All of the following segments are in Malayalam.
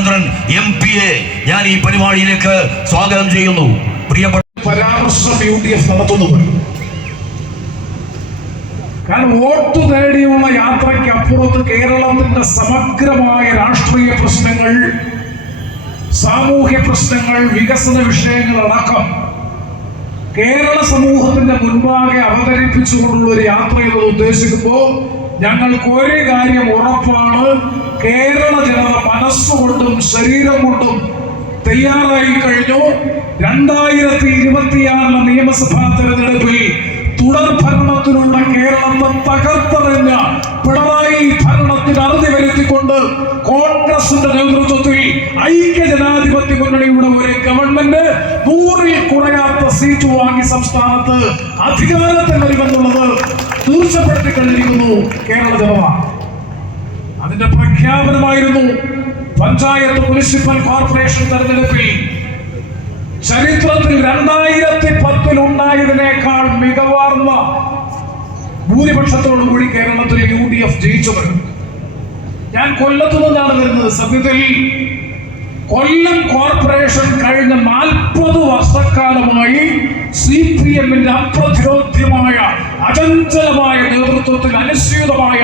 രാമചന്ദ്രൻ എം പി എ ഞാൻ ഈ പരിപാടിയിലേക്ക് സ്വാഗതം ചെയ്യുന്നു. പ്രിയപ്പെട്ട കാരണം വോട്ട് തേടിയുള്ള യാത്രയ്ക്ക് അപ്പുറത്ത് കേരളത്തിന്റെ സമഗ്രമായ രാഷ്ട്രീയ പ്രശ്നങ്ങൾ സാമൂഹ്യ പ്രശ്നങ്ങൾ വികസന വിഷയങ്ങൾ അടക്കം കേരള സമൂഹത്തിന്റെ മുൻപാകെ അവതരിപ്പിച്ചുകൊണ്ടുള്ള ഒരു യാത്ര എന്നത് ഉദ്ദേശിക്കുമ്പോൾ ഞങ്ങൾക്ക് ഒരു കാര്യം ഉറപ്പാണ്. കേരള ജനത മനസ്സുകൊണ്ടും ശരീരം കൊണ്ടും തയ്യാറായി കഴിഞ്ഞു. രണ്ടായിരത്തി ഇരുപത്തിയാറിലെ നിയമസഭാ തെരഞ്ഞെടുപ്പിൽ തുടർ ഭരണത്തിലുള്ള കേരളത്തെ തകർത്തെറിഞ്ഞ പിണറായി ഭരണത്തിന് അറുതി വരുത്തിക്കൊണ്ട് കോൺഗ്രസിന്റെ നേതൃത്വത്തിൽ ഐക്യ ജനാധിപത്യ മുന്നണിയുടെ ഒരു ഗവൺമെന്റ് നൂറിൽ കുറയാത്ത സീറ്റ് വാങ്ങി സംസ്ഥാനത്ത് അധികാരത്തിൽ വരുമെന്നുള്ളത് തീർച്ചപ്പെടുത്തി കഴിഞ്ഞിരിക്കുന്നു കേരള ജനത. അതിന്റെ പ്രഖ്യാപനമായിരുന്നു പഞ്ചായത്ത് മുനിസിപ്പൽ കോർപ്പറേഷൻ തെരഞ്ഞെടുപ്പിൽ ചരിത്രത്തിൽ രണ്ടായിരത്തി പത്തിൽ ഉണ്ടായതിനേക്കാൾ മികവാർന്ന ഭൂരിപക്ഷത്തോടുകൂടി കേരളത്തിൽ യു ഡി എഫ് ജയിച്ചത് ഞാൻ കൊല്ലത്തു നിന്നാണ് വരുന്നത്. സത്യത്തിൽ കൊല്ലം കോർപ്പറേഷൻ കഴിഞ്ഞ പി എമ്മിന്റെ അപ്രതിരോധ്യമായ അചഞ്ചലമായ നേതൃത്വത്തിൽ അനുസ്യൂതമായ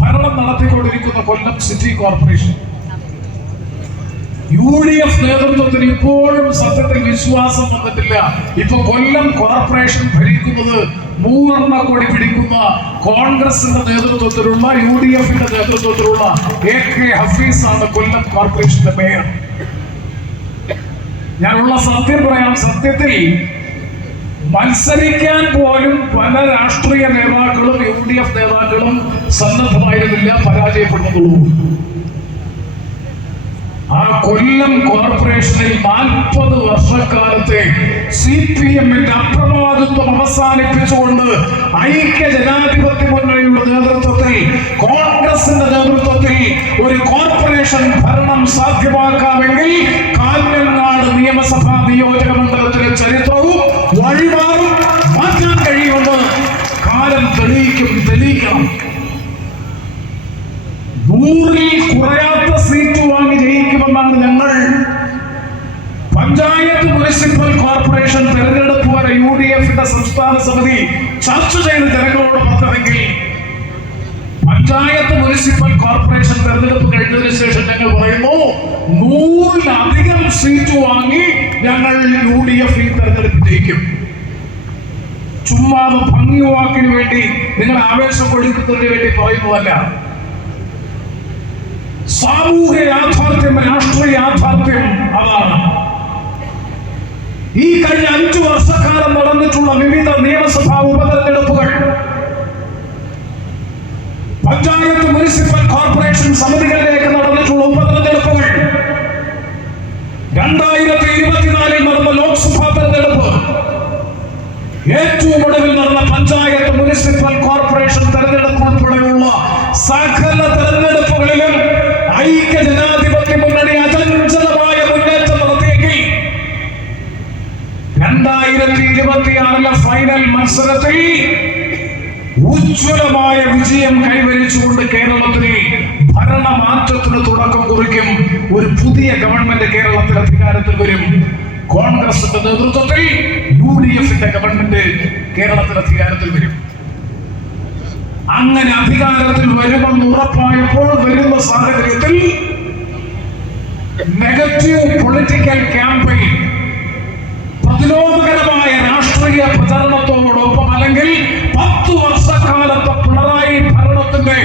ഭരണം നടത്തിക്കൊണ്ടിരിക്കുന്ന Kollam city corporation. U D F നേതൃത്വത്തിന് ഇപ്പോഴും സത്യത്തിൽ വിശ്വാസം വന്നിട്ടില്ല. ഇപ്പൊ കൊല്ലം കോർപ്പറേഷൻ ഭരിക്കുന്നത് മൂവർണ കൊടി പിടിക്കുന്ന കോൺഗ്രസിന്റെ നേതൃത്വത്തിലുള്ള യു ഡി എഫിന്റെ നേതൃത്വത്തിലുള്ള എ കെ ഹഫീസ് ആണ് കൊല്ലം കോർപ്പറേഷന്റെ മേയർ. ഞാനുള്ള സത്യം പറയാം സത്യത്തിൽ മത്സരിക്കാൻ പോലും പല രാഷ്ട്രീയ നേതാക്കളും യു ഡി എഫ് നേതാക്കളും സന്നദ്ധമായിരുന്നില്ല പരാജയപ്പെടുന്നുള്ളൂ. ആ കൊല്ലം കോർപ്പറേഷനിൽ നാൽപ്പത് വർഷക്കാലത്തെ സി പി എമ്മിന്റെ അപ്രമാദിത്വം അവസാനിപ്പിച്ചുകൊണ്ട് ഐക്യ ജനാധിപത്യ മുന്നണിയുടെ നേതൃത്വത്തിൽ കോൺഗ്രസിന്റെ നേതൃത്വത്തിൽ ഒരു കോർപ്പറേഷൻ ഭരണം സാധ്യമാക്കാമെങ്കിൽ നൂറിൽ കുറയാത്ത സീറ്റ് വാങ്ങി ജയിക്കുമെന്നാണ് ഞങ്ങൾ പഞ്ചായത്ത് മുനിസിപ്പൽ കോർപ്പറേഷൻ തെരഞ്ഞെടുപ്പ് വരെ യു ഡി എഫിന്റെ സംസ്ഥാന സമിതി ചർച്ച ചെയ്ത് ജനങ്ങളോട് പറഞ്ഞതെങ്കിൽ പഞ്ചായത്ത് മുനിസിപ്പൽ കോർപ്പറേഷൻ തെരഞ്ഞെടുപ്പ് കഴിഞ്ഞതിന് ശേഷം ഞങ്ങൾ പറയുന്നു നൂറിലധികം സീറ്റ് വാങ്ങി ഞങ്ങൾ യു ഡി എഫ് ഈ തെരഞ്ഞെടുപ്പ് ജയിക്കും. ചുമ്മാതെ ഭംഗിയുവാക്കിന് വേണ്ടി നിങ്ങൾ ആവേശം കൊള്ളിക്കുന്നതിന് വേണ്ടി പറയുന്നതല്ല. സാമൂഹ്യ യാഥാർത്ഥ്യം രാഷ്ട്രീയ യാഥാർത്ഥ്യം അതാണ്. ഈ കഴിഞ്ഞ അഞ്ചു വർഷക്കാലം നടന്നിട്ടുള്ള വിവിധ നിയമസഭാ ഉപതെരഞ്ഞെടുപ്പുകൾ പഞ്ചായത്ത് മുനിസിപ്പൽ കോർപ്പറേഷൻ സമിതികളിലേക്ക് നടന്നിട്ടുള്ള ഉപതെരഞ്ഞെടുപ്പുകൾ രണ്ടായിരത്തി ഇരുപത്തിനാലിൽ നടന്ന ലോക്സഭാ തെരഞ്ഞെടുപ്പ് ഏറ്റവും ഒടുവിൽ നടന്ന പഞ്ചായത്ത് മുനിസിപ്പൽ കോർപ്പറേഷൻ തെരഞ്ഞെടുപ്പ് ഉൾപ്പെടെയുള്ള സകല തെരഞ്ഞെടുപ്പുകളിലും ഐക്യ ജനാധിപത്യ മുന്നണി അചഞ്ചലമായ മുന്നേറ്റം നടത്തിയെങ്കിൽ രണ്ടായിരത്തി ഇരുപത്തിയാറിലെ ഫൈനൽ മത്സരത്തിൽ ഉജ്ജ്വലമായ വിജയം കൈവരിച്ചുകൊണ്ട് കേരളത്തിൽ ഭരണമാറ്റത്തിന് തുടക്കം കുറിക്കും ഒരു പുതിയ ഗവൺമെന്റ് കേരളത്തിൽ അധികാരത്തിൽ വരും. കോൺഗ്രസിന്റെ നേതൃത്വത്തിൽ യു ഡി എഫിന്റെ ഗവൺമെന്റ് കേരളത്തിൽ അധികാരത്തിൽ വരും. അങ്ങനെ അധികാരത്തിൽ വരുമെന്ന് ഉറപ്പായപ്പോൾ വരുന്ന സാഹചര്യത്തിൽ നെഗറ്റീവ് പൊളിറ്റിക്കൽ ക്യാമ്പയിൻ പ്രതിരോധകരമായ രാഷ്ട്രീയ പ്രചരണത്തോടൊപ്പം അല്ലെങ്കിൽ പത്തു വർഷക്കാലത്തെ പിണറായി ഭരണത്തിന്റെ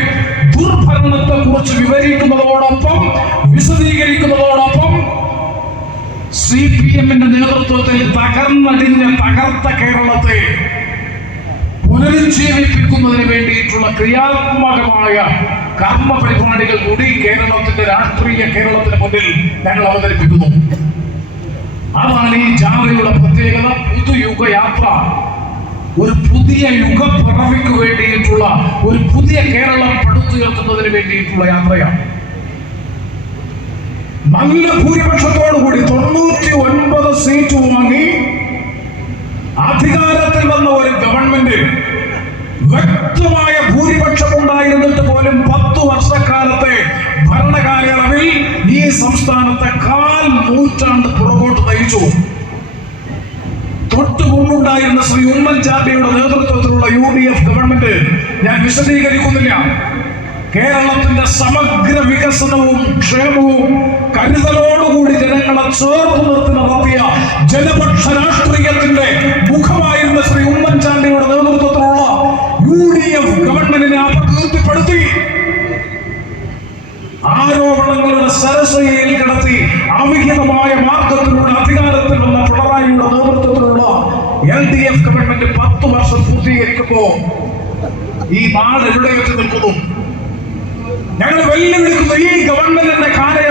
ദുർഭരണത്തെ കുറിച്ച് വിവരിക്കുന്നതോടൊപ്പം വിശദീകരിക്കുന്നതോടൊപ്പം സി പി എമ്മിന്റെ നേതൃത്വത്തിൽ തകർന്നടിഞ്ഞ തകർത്ത കേരളത്തെ പുനരുജ്ജീവിപ്പിക്കുന്നതിന് വേണ്ടിയിട്ടുള്ള ക്രിയാത്മകമായ കർമ്മ പരിപാടികൾ കൂടി കേരളത്തിന്റെ രാഷ്ട്രീയ കേരളത്തിന് മുന്നിൽ ഞങ്ങൾ അവതരിപ്പിക്കുന്നു. അതാണ് ഈ ജാഥയുടെ പ്രത്യേകത. പുതുയുഗ യാത്ര ഒരു പുതിയ യുഗപ്പിറവിക്ക് വേണ്ടിയിട്ടുള്ള ഒരു പുതിയ കേരളം പടുത്തുയർത്തുന്നതിന് വേണ്ടിയിട്ടുള്ള യാത്രയാണ്. നല്ല ഭൂരിപക്ഷത്തോടു കൂടി തൊണ്ണൂറ്റി ഒൻപത് സീറ്റ് വാങ്ങി അധികാരത്തിൽ വന്ന ഒരു ഗവൺമെന്റ് വ്യക്തമായ ഭൂരിപക്ഷം ഉണ്ടായിരുന്നിട്ട് പോലും പത്തു വർഷക്കാലത്തെ ഭരണകാലയളവിൽ ഈ സംസ്ഥാനത്തെ കാൽ നൂറ്റാണ്ട് പുറകോട്ട് നയിച്ചു. തൊട്ടു മുമ്പുണ്ടായിരുന്ന ശ്രീ ഉമ്മൻചാണ്ടിയുടെ നേതൃത്വത്തിലുള്ള യു ഡി എഫ് ഗവൺമെന്റ് ഞാൻ വിശദീകരിക്കുന്നില്ല. കേരളത്തിന്റെ സമഗ്ര വികസനവും ക്ഷേമവും കരുതലോടുകൂടി ജനങ്ങളെ ചേർത്ത് നിർത്തി നടത്തിയ ജനപക്ഷ രാഷ്ട്രീയത്തിന്റെ മുഖമായിരുന്ന ശ്രീ ഉമ്മൻചാണ്ടിയുടെ നേതൃത്വത്തിലുള്ള യു ഡി എഫ് ഗവൺമെന്റിനെ അപകീർത്തിപ്പെടുത്തി. ആരോപണങ്ങളുടെ സരസയിൽ കിടത്തി അവിഹിതമായ മാർഗത്തിലൂടെ അധികാരത്തിൽ വന്ന പിണറായിയുടെ നേതൃത്വത്തിലുള്ള എൽ ഡി എഫ് ഗവൺമെന്റ് പത്ത് വർഷം പൂർത്തീകരിക്കുമ്പോ ഈ നാട് എവിടെ വെച്ച് നിൽക്കുന്നു? ഞങ്ങൾ വെല്ലുവിളിക്കുന്നു ഈ ഗവൺമെന്റിന്റെ കാലയളവിൽ